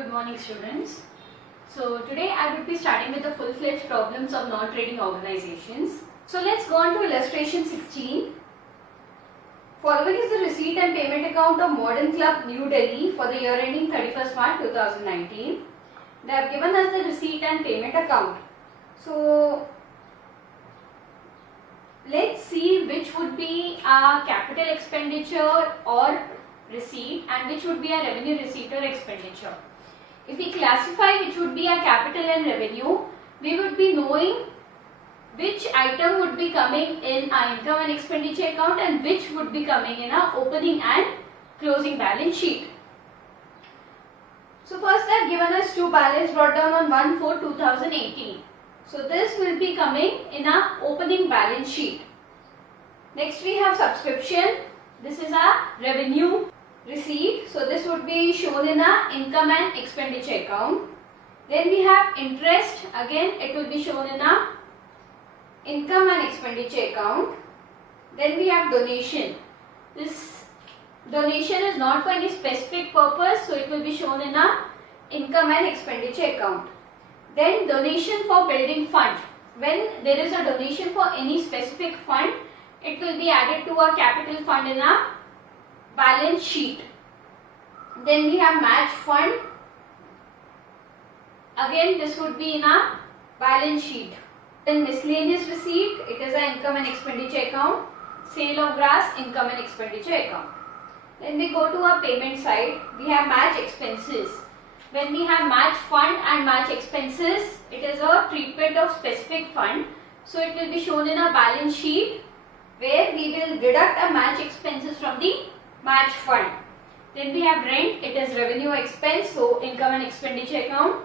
Good morning, students. So today I will be starting with the full-fledged problems of non-trading organizations. So let's go on to illustration 16. Following is the receipt and payment account of Modern Club New Delhi for the year ending 31st March 2019. They have given us the receipt and payment account. So let's see which would be a capital expenditure or receipt and which would be a revenue receipt or expenditure. If we classify which would be a capital and revenue, we would be knowing which item would be coming in our income and expenditure account and which would be coming in our opening and closing balance sheet. So first they have given us two balance brought down on 1/4/2018. So this will be coming in our opening balance sheet. Next we have subscription. This is our revenue receipt. So this would be shown in our income and expenditure account. Then we have interest. Again it will be shown in our income and expenditure account. Then we have donation. This donation is not for any specific purpose, so it will be shown in our income and expenditure account. Then donation for building fund. When there is a donation for any specific fund, it will be added to our capital fund in our balance sheet. Then we have match fund. Again this would be in our balance sheet. Then miscellaneous receipt, it is our income and expenditure account. Sale of grass, income and expenditure account. Then we go to our payment side. We have match expenses. When we have match fund and match expenses, it is a treatment of specific fund. So it will be shown in our balance sheet where we will deduct our match expenses from the match fund. Then we have rent, it is revenue expense, so income and expenditure account.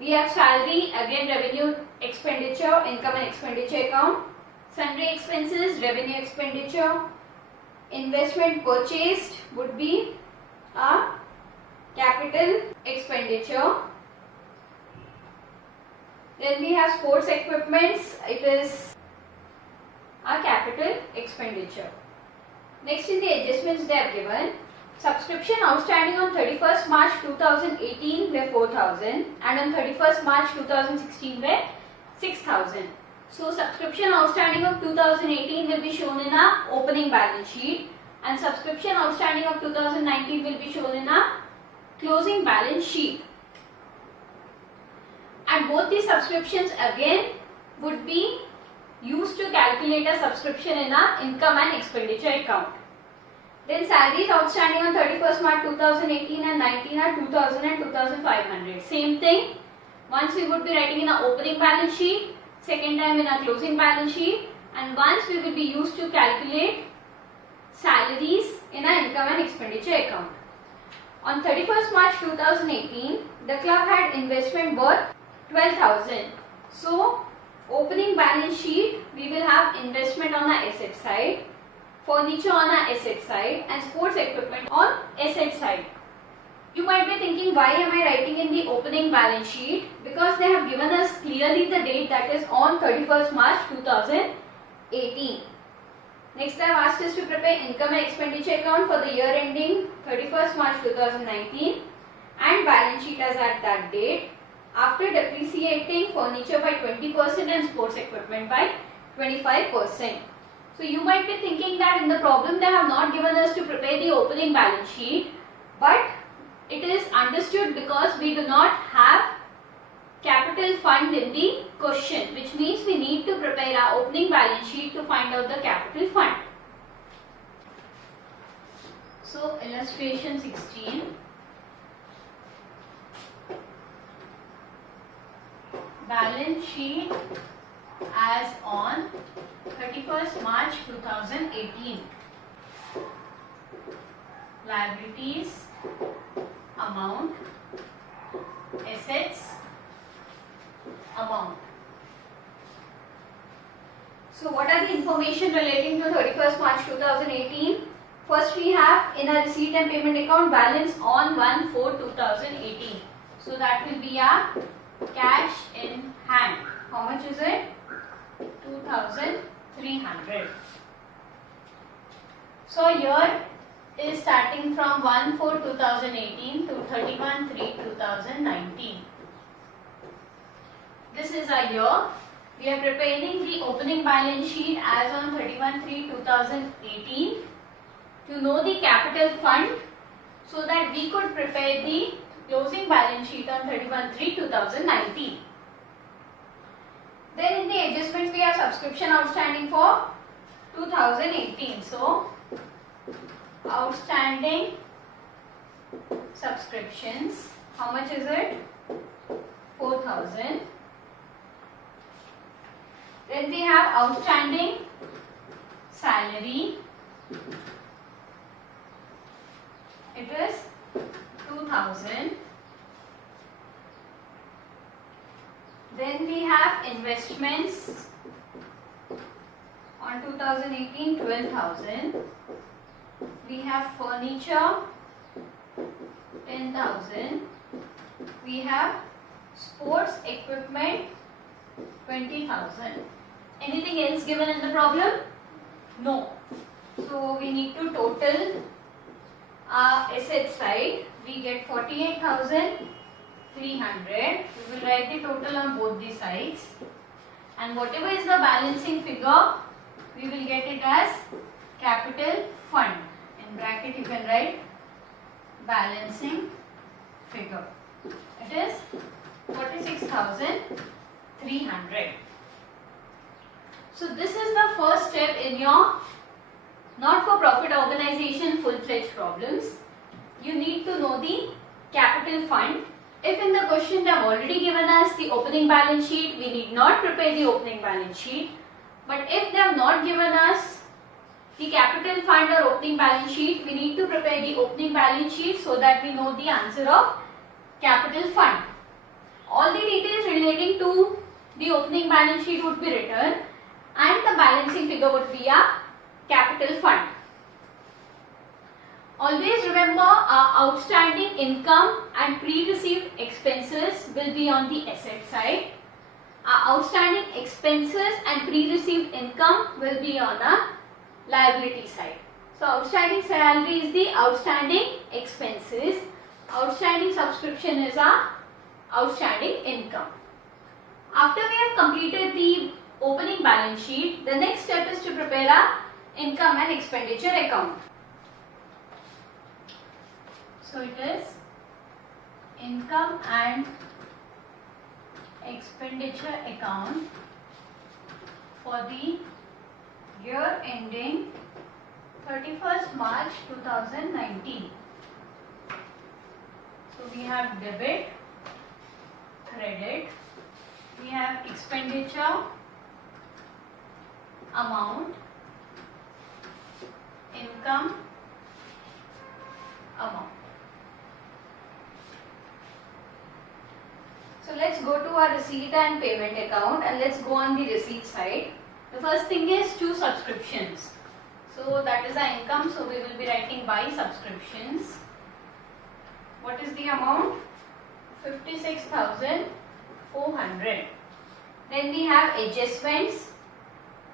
We have salary, again revenue expenditure, income and expenditure account. Sundry expenses, revenue expenditure. Investment purchased would be a capital expenditure. Then we have sports equipments, it is a capital expenditure. Next in the adjustments they have given, subscription outstanding on 31st March 2018 were 4,000 and on 31st March 2016 were 6,000. So subscription outstanding of 2018 will be shown in our opening balance sheet and subscription outstanding of 2019 will be shown in our closing balance sheet. And both the subscriptions again would be used to calculate a subscription in our income and expenditure account. Then salaries outstanding on 31st March 2018 and 19 are 2,000 and 2,500. Same thing. Once we would be writing in our opening balance sheet, second time in our closing balance sheet, and once we will be used to calculate salaries in our income and expenditure account. On 31st March 2018, the club had investment worth 12,000. So opening balance sheet, we will have investment on our asset side, furniture on our asset side and sports equipment on asset side. You might be thinking, why am I writing in the opening balance sheet? Because they have given us clearly the date, that is on 31st March 2018. Next they have asked us to prepare income and expenditure account for the year ending 31st March 2019 and balance sheet as at that date, after depreciating furniture by 20% and sports equipment by 25%. So you might be thinking that in the problem they have not given us to prepare the opening balance sheet, but it is understood because we do not have capital fund in the question, which means we need to prepare our opening balance sheet to find out the capital fund. So illustration 16. Balance sheet as on 31st March 2018. Liabilities, amount, assets, amount. So what are the information relating to 31st March 2018? First we have in a receipt and payment account balance on 1/4/2018. So that will be our cash in hand. How much is it? 2,300. So here is starting from 1/4/2018 to 31/3/2019. This is a year. We are preparing the opening balance sheet as on 31/3/2018 to know the capital fund so that we could prepare the closing balance sheet on 31/3/2019. Then in the adjustments we have subscription outstanding for 2018. So outstanding subscriptions, how much is it? 4,000. Then we have outstanding salary. It is 2,000. Then we have investments on 2018, 12,000. We have furniture, 10,000. We have sports equipment, 20,000. Anything else given in the problem? No. So we need to total our asset side. We get 48,300. We will write the total on both the sides. And whatever is the balancing figure, we will get it as capital fund. In bracket you can write balancing figure. It is 46,300. So this is the first step in your not-for-profit organization full-fledged problems. You need to know the capital fund. If in the question they have already given us the opening balance sheet, we need not prepare the opening balance sheet. But if they have not given us the capital fund or opening balance sheet, we need to prepare the opening balance sheet so that we know the answer of capital fund. All the details relating to the opening balance sheet would be written and the balancing figure would be a capital fund. Always remember our outstanding income and pre-received expenses will be on the asset side. Our outstanding expenses and pre-received income will be on a liability side. So outstanding salary is the outstanding expenses. Outstanding subscription is our outstanding income. After we have completed the opening balance sheet, the next step is to prepare our income and expenditure account. So it is income and expenditure account for the year ending 31st March 2019. So we have debit, credit, we have expenditure amount, income amount. So let's go to our receipt and payment account and let's go on the receipt side. The first thing is 2 subscriptions. So that is our income. So we will be writing by subscriptions. What is the amount? 56,400. Then we have adjustments.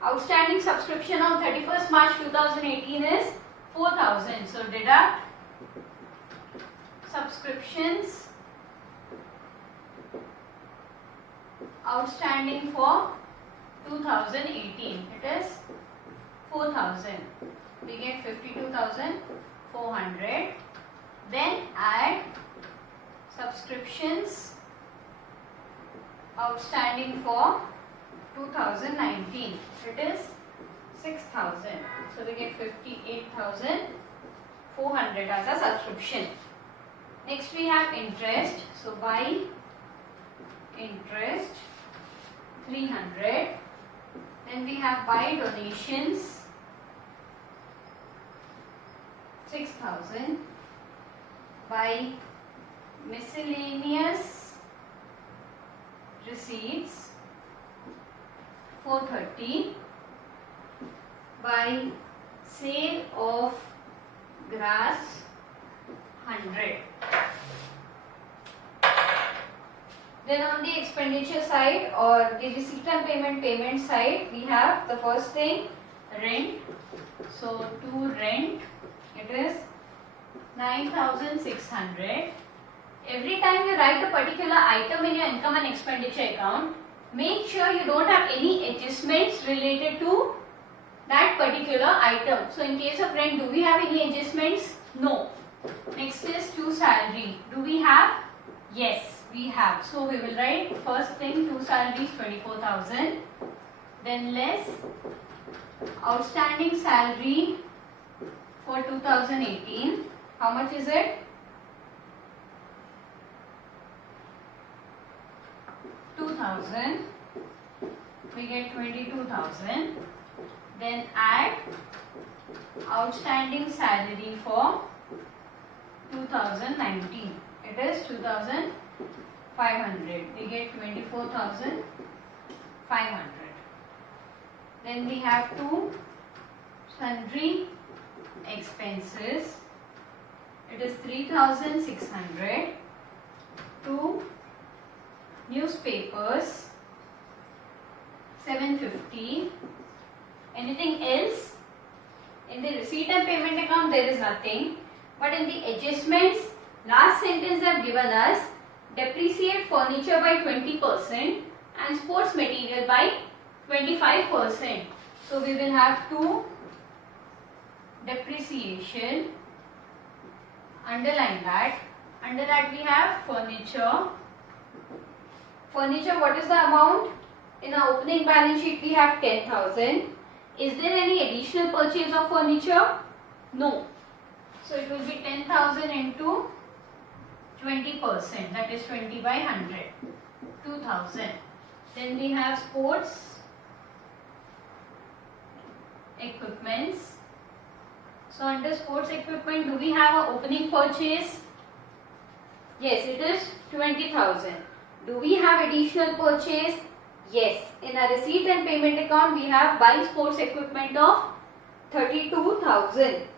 Outstanding subscription on 31st March 2018 is 4,000. So deduct subscriptions outstanding for 2018. It is 4,000. We get 52,400. Then add subscriptions outstanding for 2019. It is 6,000. So we get 58,400 as a subscription. Next we have interest. So by interest 300. Then we have by donations 6,000. By miscellaneous receipts 430. By sale of grass 100. Then on the expenditure side or the receipt and payment side, we have the first thing rent. So to rent, it is 9,600. Every time you write a particular item in your income and expenditure account, make sure you don't have any adjustments related to that particular item. So in case of rent, do we have any adjustments? No. Next is to salary. Do we have? Yes, we have. So we will write first thing to salary is 24,000. Then less outstanding salary for 2018. How much is it? 2,000. We get 22,000. Then add outstanding salary for 2019. It is 2,500. We get 24,500. Then we have two sundry expenses. It is 3,600. Two newspapers, 750. Anything else? In the receipt and payment account there is nothing, but in the adjustments, last sentence they have given us depreciate furniture by 20% and sports material by 25%. So we will have two depreciation, underline that. Under that we have furniture. Furniture, what is the amount? In our opening balance sheet we have 10,000. Is there any additional purchase of furniture? No. So it will be 10,000 into 20%, that is 20 by 100, 2,000. Then we have sports equipments. So under sports equipment, do we have an opening purchase? Yes, it is 20,000. Do we have additional purchase? Yes. In our receipt and payment account, we have buy sports equipment of 32,000.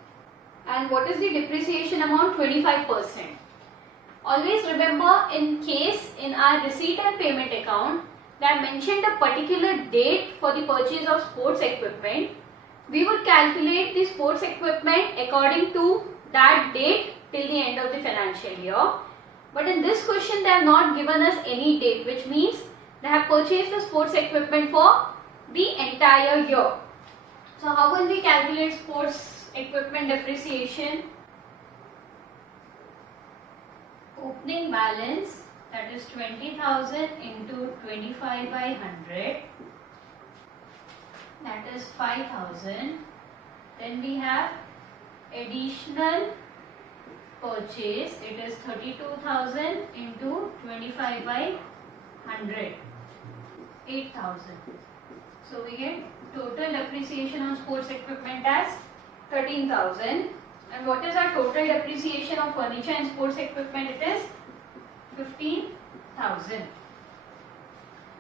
And what is the depreciation amount? 25%. Always remember, in case in our receipt and payment account that mentioned a particular date for the purchase of sports equipment, we would calculate the sports equipment according to that date till the end of the financial year. But in this question, they have not given us any date, which means they have purchased the sports equipment for the entire year. So how will we calculate sports equipment depreciation? Opening balance, that is 20,000 into 25 by 100, that is 5,000. Then we have additional purchase, it is 32,000 into 25 by 100, 8,000. So we get total depreciation on sports equipment as 13,000. And what is our total depreciation of furniture and sports equipment? It is 15,000.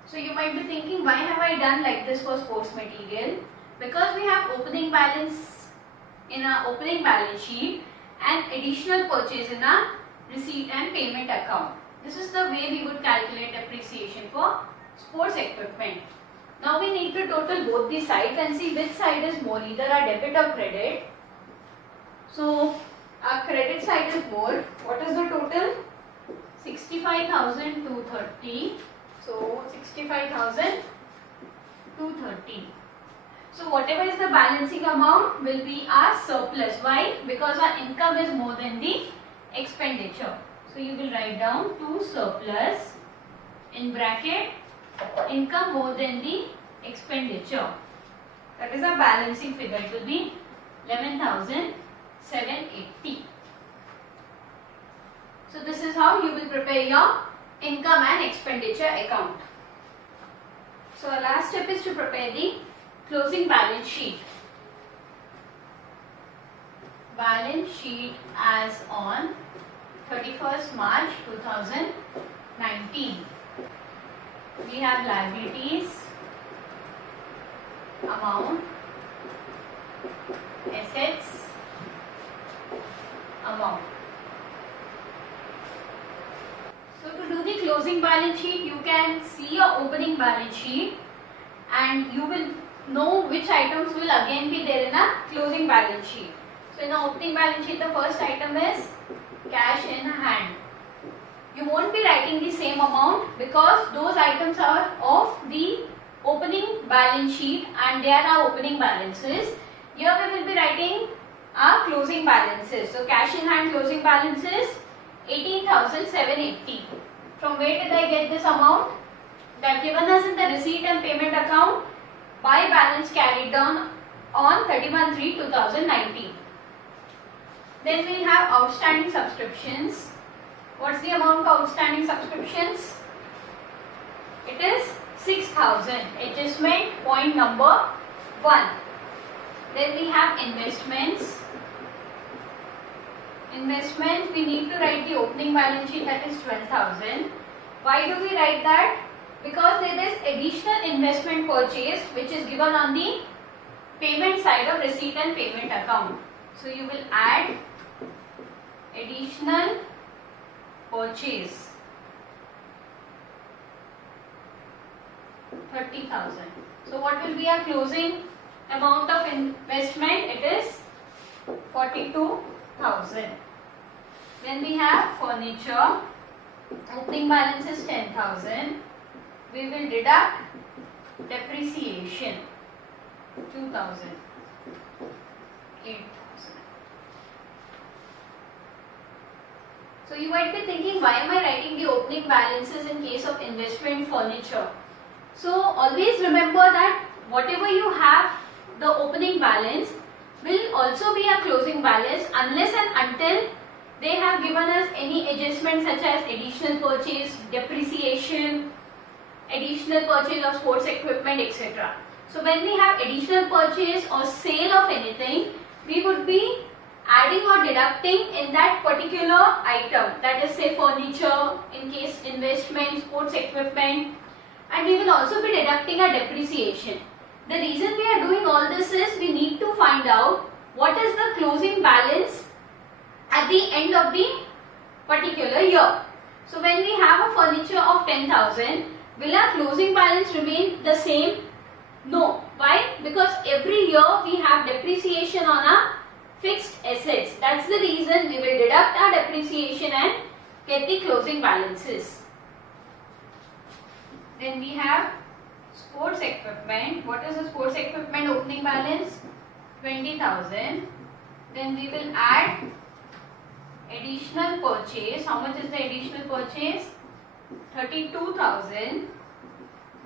So you might be thinking, why have I done like this for sports material? Because we have opening balance in our opening balance sheet and additional purchase in our receipt and payment account. This is the way we would calculate depreciation for sports equipment. Now we need to total both the sides and see which side is more, either our debit or credit. So our credit side is more. What is the total? 65,230. So 65,230. So whatever is the balancing amount will be our surplus. Why? Because our income is more than the expenditure. So you will write down to surplus in bracket income more than the expenditure. That is our balancing figure. It will be 11,780. So this is how you will prepare your income and expenditure account. So our last step is to prepare the closing balance sheet. Balance sheet as on 31st March 2019. We have liabilities, amount, assets, amount. So to do the closing balance sheet, you can see your opening balance sheet and you will know which items will again be there in a closing balance sheet. So in the opening balance sheet, the first item is cash in hand. You won't be writing the same amount because those items are of the opening balance sheet and they are our opening balances. Here we will be writing our closing balances. So cash in hand closing balances 18,780. From where did I get this amount? They have given us in the receipt and payment account by balance carried down on 31/3/2019. Then we have outstanding subscriptions. What's the amount for outstanding subscriptions? It is 6,000. Adjustment point number 1. Then we have investments. Investments, we need to write the opening balance sheet, that is 12,000. Why do we write that? Because there is additional investment purchase which is given on the payment side of receipt and payment account. So you will add additional purchase 30,000. So what will be our closing amount of investment? It is 42,000. Then we have furniture. Opening balance is 10,000. We will deduct depreciation 2,000, 8,000. So you might be thinking, why am I writing the opening balances in case of investment furniture? So always remember that whatever you have, the opening balance will also be a closing balance unless and until they have given us any adjustments such as additional purchase, depreciation, additional purchase of sports equipment, etc. So when we have additional purchase or sale of anything, we would be adding or deducting in that particular item, that is say furniture, in case investment, sports equipment, and we will also be deducting a depreciation. The reason we are doing all this is we need to find out what is the closing balance at the end of the particular year. So when we have a furniture of 10,000, will our closing balance remain the same? No. Why? Because every year we have depreciation on our fixed assets. That's the reason we will deduct our depreciation and get the closing balances. Then we have sports equipment. What is the sports equipment opening balance? 20,000. Then we will add additional purchase. How much is the additional purchase? 32,000.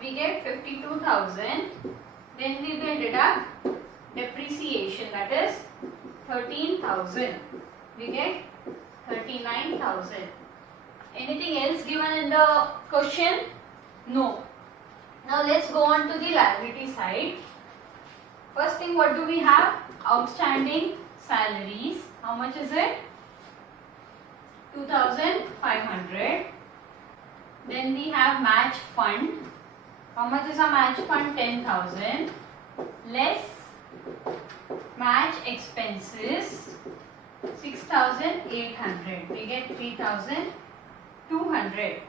We get 52,000. Then we will deduct depreciation, that is 13,000. We get 39,000. Anything else given in the question? No. Now let's go on to the liability side. First thing, what do we have? Outstanding salaries. How much is it? 2,500. Then we have match fund. How much is our match fund? 10,000. Less match expenses 6,800. We get 3,200.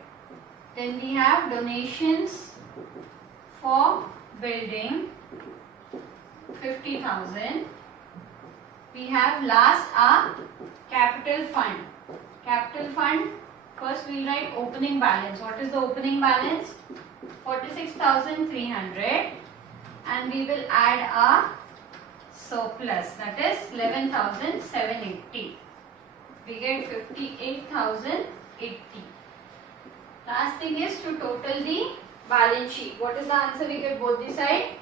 Then we have donations for building 50,000. We have last our capital fund. Capital fund, first we will write opening balance. What is the opening balance? 46,300, and we will add our surplus, that is 11,780. We get 58,080. Last thing is to total the balance sheet. What is the answer we get both the side?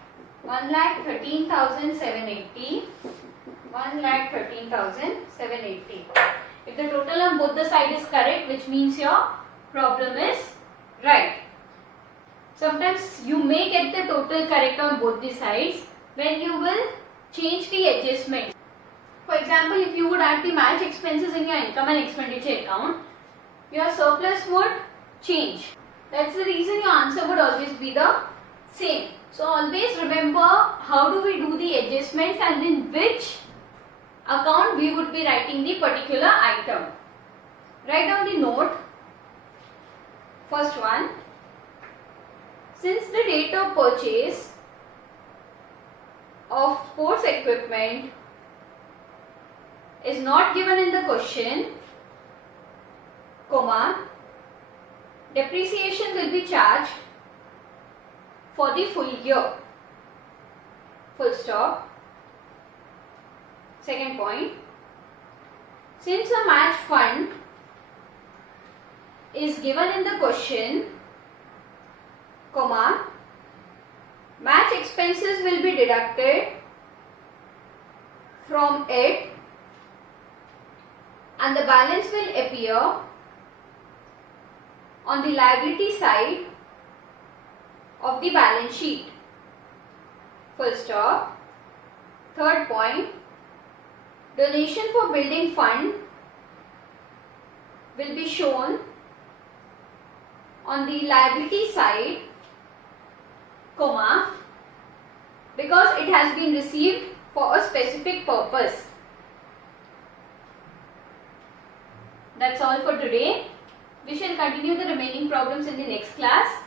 1,13,780. 1,13,780. If the total on both the side is correct, which means your problem is right. Sometimes you may get the total correct on both the sides when you will change the adjustment. For example, if you would add the match expenses in your income and expenditure account, your surplus would change. That's the reason your answer would always be the same. So always remember how do we do the adjustments and in which account we would be writing the particular item. Write down the note. First one. Since the date of purchase of sports equipment is not given in the question, comma, depreciation will be charged for the full year. Full stop. Second point, since a match fund is given in the question, comma, match expenses will be deducted from it and the balance will appear on the liability side of the balance sheet. Full stop. Third point, donation for building fund will be shown on the liability side, comma, because it has been received for a specific purpose. That's all for today. We shall continue the remaining problems in the next class.